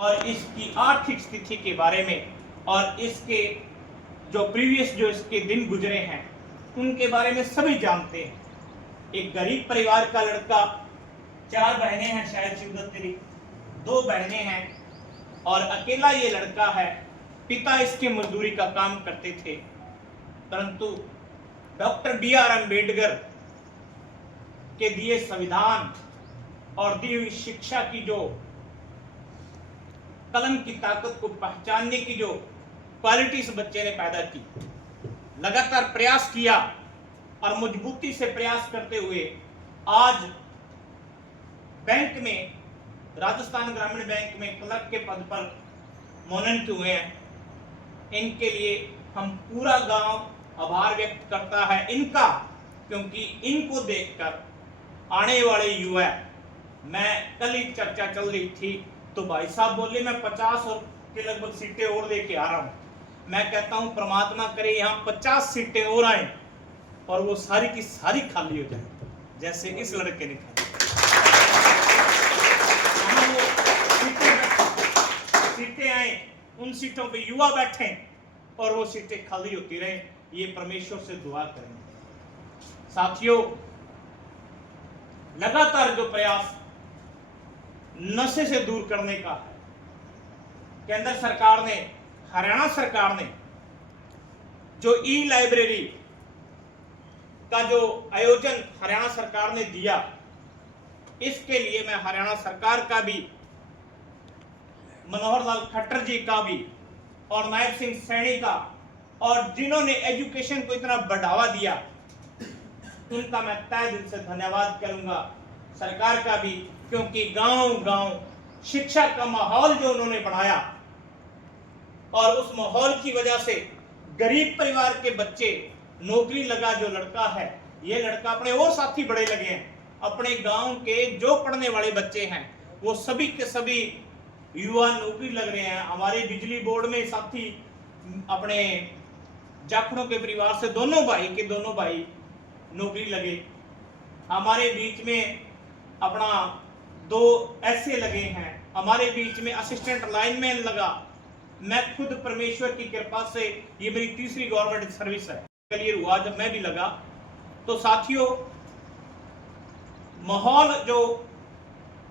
और इसकी आर्थिक स्थिति के बारे में और इसके जो प्रीवियस जो इसके दिन गुजरे हैं उनके बारे में सभी जानते हैं। एक गरीब परिवार का लड़का, 4 बहनें हैं, शायद शिवदत्त तेरी 2 बहनें हैं और अकेला ये लड़का है। पिता इसके मजदूरी का काम करते थे, परंतु डॉक्टर BR अम्बेडकर के दिए संविधान और दी हुई शिक्षा की जो कलम की ताकत को पहचानने की जो क्वालिटी इस बच्चे ने पैदा की, लगातार प्रयास किया और मजबूती से प्रयास करते हुए आज बैंक में, राजस्थान ग्रामीण बैंक में क्लर्क के पद पर मनोनीत हुए हैं। इनके लिए हम पूरा गांव आभार व्यक्त करता है इनका, क्योंकि इनको देखकर आने वाले युवा, मैं कल ही चर्चा चल रही थी तो भाई साहब बोले मैं 50 और के लगभग सीटें और लेके आ रहा हूं। मैं कहता हूं परमात्मा करे यहाँ 50 सीटें और आए और वो सारी की सारी खाली हो जाए, जैसे इस लड़के ने खाली। सीटें आए, उन सीटों पे युवा बैठे और वो सीटें खाली होती रहे, ये परमेश्वर से दुआ करें। साथियों, लगातार जो प्रयास नशे से दूर करने का है, केंद्र सरकार ने, हरियाणा सरकार ने जो ई-लाइब्रेरी का जो आयोजन हरियाणा सरकार ने दिया, इसके लिए मैं हरियाणा सरकार का भी, मनोहर लाल खट्टर जी का भी और नायब सिंह सैनी का, और जिन्होंने एजुकेशन को इतना बढ़ावा दिया, उनका मैं तहे दिल से धन्यवाद करूंगा। सरकार का भी, क्योंकि गांव-गांव शिक्षा का माहौल जो उन्होंने बनाया और उस माहौल की वजह से गरीब परिवार के बच्चे, नौकरी लगा जो लड़का है, ये लड़का अपने और साथी बड़े लगे हैं। अपने गांव के जो पढ़ने वाले बच्चे हैं वो सभी के सभी युवा नौकरी लग रहे हैं। हमारे बिजली बोर्ड में साथी अपने जाखड़ों के परिवार से दोनों भाई नौकरी लगे। हमारे बीच में अपना 2 ऐसे लगे हैं, हमारे बीच में असिस्टेंट लाइनमैन लगा। मैं खुद परमेश्वर की कृपा से, ये मेरी 3री गवर्नमेंट सर्विस है, क्लियर हुआ जब मैं भी लगा। तो साथियों, माहौल जो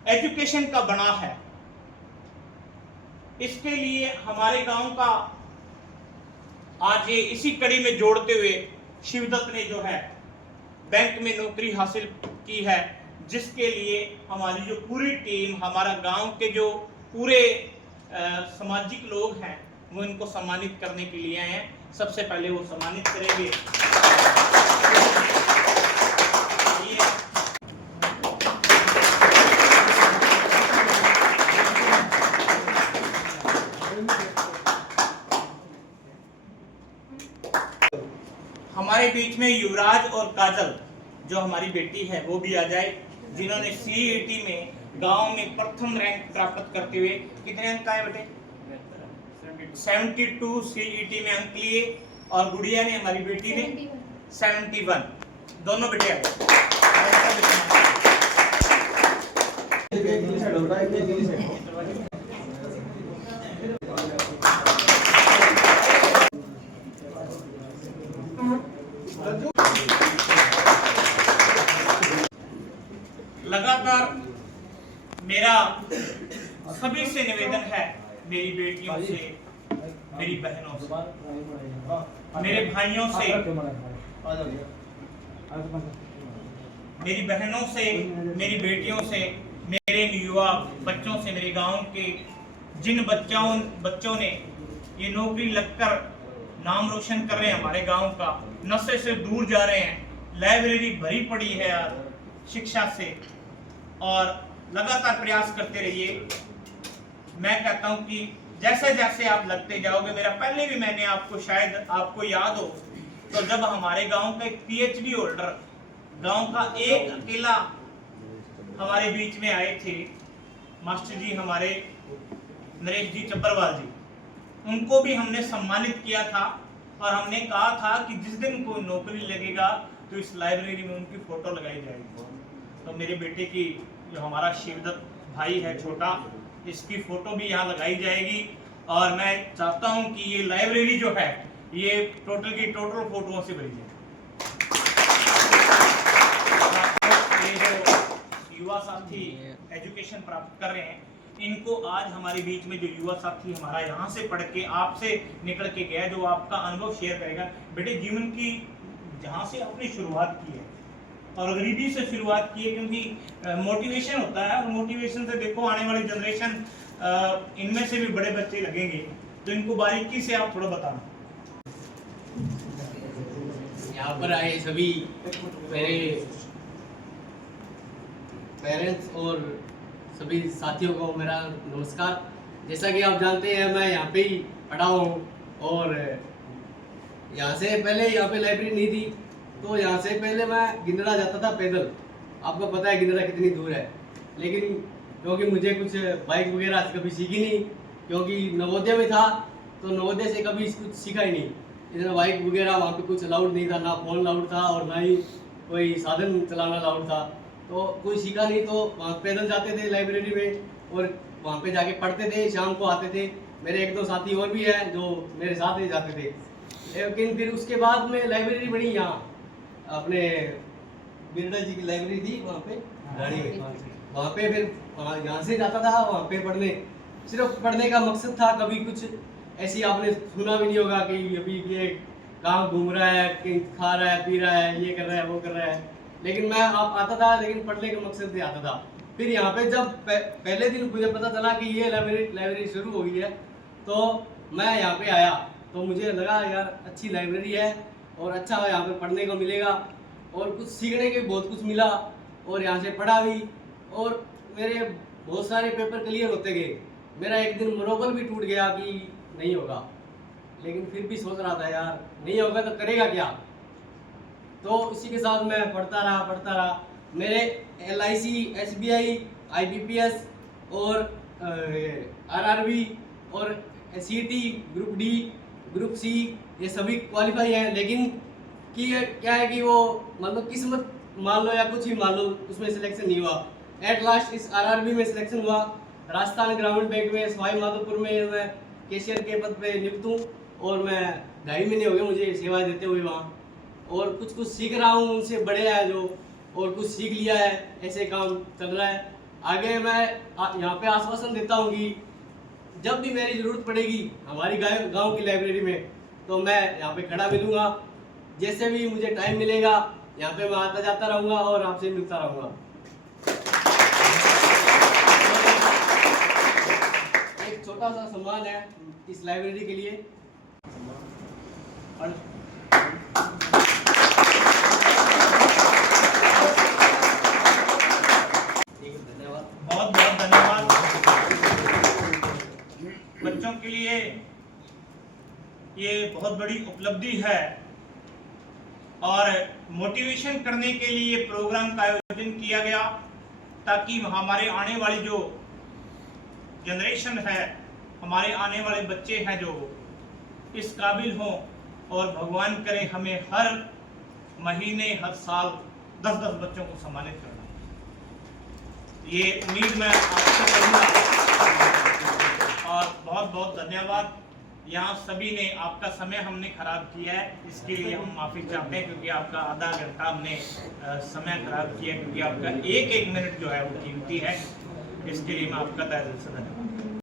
एजुकेशन का बना है, इसके लिए हमारे गांव का आज ये इसी कड़ी में जोड़ते हुए शिवदत्त ने जो है बैंक में नौकरी हासिल की है, जिसके लिए हमारी जो पूरी टीम, हमारा गांव के जो पूरे सामाजिक लोग हैं, वो इनको सम्मानित करने के लिए आए हैं। सबसे पहले वो सम्मानित करेंगे। हमारे बीच में युवराज और काजल जो हमारी बेटी है वो भी आ जाए, जिन्होंने CET में गांव में प्रथम रैंक प्राप्त करते हुए, कितने अंक आए बेटे? 72 CET में अंक लिए, और गुड़िया ने, हमारी बेटी ने 71। दोनों बेटे आए। लगातार मेरा सभी से निवेदन है, मेरी बेटियों से, मेरी बहनों से, मेरे भाइयों से, मेरी बहनों से, मेरी बेटियों से, मेरे युवा बच्चों से, मेरे गांव के जिन बच्चों ने ये नौकरी लगकर नाम रोशन कर रहे हैं, हमारे गांव का, नशे से दूर जा रहे हैं, लाइब्रेरी भरी पड़ी है यार शिक्षा से, और लगातार प्रयास करते रहिए। मैं कहता हूं कि जैसे जैसे आप लगते जाओगे, मेरा पहले भी मैंने आपको, शायद आपको याद हो, तो जब हमारे गांव का एक PhD होल्डर, गांव का एक अकेला हमारे बीच में आए थे, मास्टर जी हमारे नरेश जी चब्बरवाल जी, उनको भी हमने सम्मानित किया था और हमने कहा था कि जिस दिन कोई नौकरी लगेगा तो इस लाइब्रेरी में उनकी फोटो लगाई जाएगी। तो मेरे बेटे की, जो हमारा शिवदत्त भाई है छोटा, इसकी फ़ोटो भी यहाँ लगाई जाएगी। और मैं चाहता हूँ कि ये लाइब्रेरी जो है ये टोटल की टोटल फ़ोटोओं से भरी जाए। ये जो युवा साथी एजुकेशन प्राप्त कर रहे हैं, इनको आज हमारे बीच में जो युवा साथी हमारा यहाँ से पढ़ के आपसे निकल के गया, जो आपका अनुभव शेयर करेगा। बेटे, जीवन की जहाँ से आपने शुरुआत की है और गरीबी से शुरुआत की है, क्योंकि मोटिवेशन होता है, और मोटिवेशन से देखो आने वाली जनरेशन, इनमें से भी बड़े बच्चे लगेंगे, तो इनको बारीकी से आप थोड़ा बताना। यहाँ पर आए सभी मेरे पेरेंट्स और सभी साथियों को मेरा नमस्कार। जैसा कि आप जानते हैं, मैं यहाँ पे ही पढ़ा हूँ और यहाँ से पहले यहाँ पे लाइब्रेरी नहीं थी, तो यहाँ से पहले मैं गिंदड़ा जाता था पैदल। आपको पता है गिंदड़ा कितनी दूर है, लेकिन क्योंकि मुझे कुछ बाइक वगैरह कभी सीखी नहीं, क्योंकि नवोदय में था तो नवोदय से कभी कुछ सीखा ही नहीं। इधर बाइक वगैरह वहाँ पे कुछ अलाउड नहीं था, ना फोन अलाउड था और ना ही कोई साधन चलाना अलाउड था, तो कोई सीखा नहीं। तो वहाँ पैदल जाते थे लाइब्रेरी में और वहाँ पे जाके पढ़ते थे, शाम को आते थे। मेरे एक दो साथी और भी हैं जो मेरे साथ ही जाते थे। लेकिन फिर उसके बाद में लाइब्रेरी बनी यहाँ, अपने बिरला जी की लाइब्रेरी थी वहाँ पे रानी में, वहाँ पे फिर यहाँ से जाता था वहाँ पे पढ़ने। सिर्फ पढ़ने का मकसद था, कभी कुछ ऐसी आपने सुना भी नहीं होगा कि अभी ये कहाँ घूम रहा है, कहीं खा रहा है, पी रहा है, ये कर रहा है, वो कर रहा है। लेकिन मैं आता था, लेकिन पढ़ने के मकसद से आता था। फिर यहाँ पे जब पहले दिन मुझे पता चला कि ये लाइब्रेरी शुरू हो गई है, तो मैं यहाँ पे आया, तो मुझे लगा यार अच्छी लाइब्रेरी है और अच्छा यहाँ पे पढ़ने को मिलेगा और कुछ सीखने के बहुत कुछ मिला, और यहाँ से पढ़ा भी और मेरे बहुत सारे पेपर क्लियर होते गए। मेरा एक दिन मनोबल भी टूट गया कि नहीं होगा, लेकिन फिर भी सोच रहा था यार नहीं होगा तो करेगा क्या। तो इसी के साथ मैं पढ़ता रहा। मेरे LIC, SBI, IBPS और RRB और CET, group D, group C ये सभी क्वालिफाई हैं, लेकिन कि क्या है कि वो मतलब किस्मत मान लो या कुछ ही मान लो, उसमें सिलेक्शन नहीं हुआ। एट लास्ट इस RRB में सिलेक्शन हुआ। राजस्थान ग्रामीण बैंक में सवाई माधोपुर में मैं कैशियर के पद पे नियुक्त हूँ और मैं 2.5 महीने हो गए मुझे सेवाएं देते हुए वहाँ, और कुछ सीख रहा हूँ उनसे बड़े हैं जो, और कुछ सीख लिया है, ऐसे काम चल रहा है। आगे मैं यहाँ पे आश्वासन देता हूँ कि जब भी मेरी ज़रूरत पड़ेगी हमारी गांव की लाइब्रेरी में, तो मैं यहाँ पे खड़ा मिलूँगा। जैसे भी मुझे टाइम मिलेगा यहाँ पे मैं आता जाता रहूँगा और आपसे मिलता रहूँगा। एक छोटा सा सम्मान है इस लाइब्रेरी के लिए। बहुत बहुत धन्यवाद। बच्चों के लिए ये बहुत बड़ी उपलब्धि है, और मोटिवेशन करने के लिए ये प्रोग्राम का आयोजन किया गया, ताकि हमारे आने वाली जो जनरेशन है, हमारे आने वाले बच्चे हैं जो इस काबिल हों, और भगवान करे हमें हर महीने हर साल 10-10 बच्चों को सम्मानित करना। ये उम्मीद मैं आपसे करूँगा, और बहुत बहुत धन्यवाद। यहाँ सभी ने आपका समय हमने खराब किया है, इसके लिए हम माफ़ी चाहते हैं, क्योंकि आपका आधा घंटा हमने समय खराब किया, क्योंकि आपका एक मिनट जो है वो कीमती है। इसके लिए मैं आपका तहे दिल से धन्यवाद।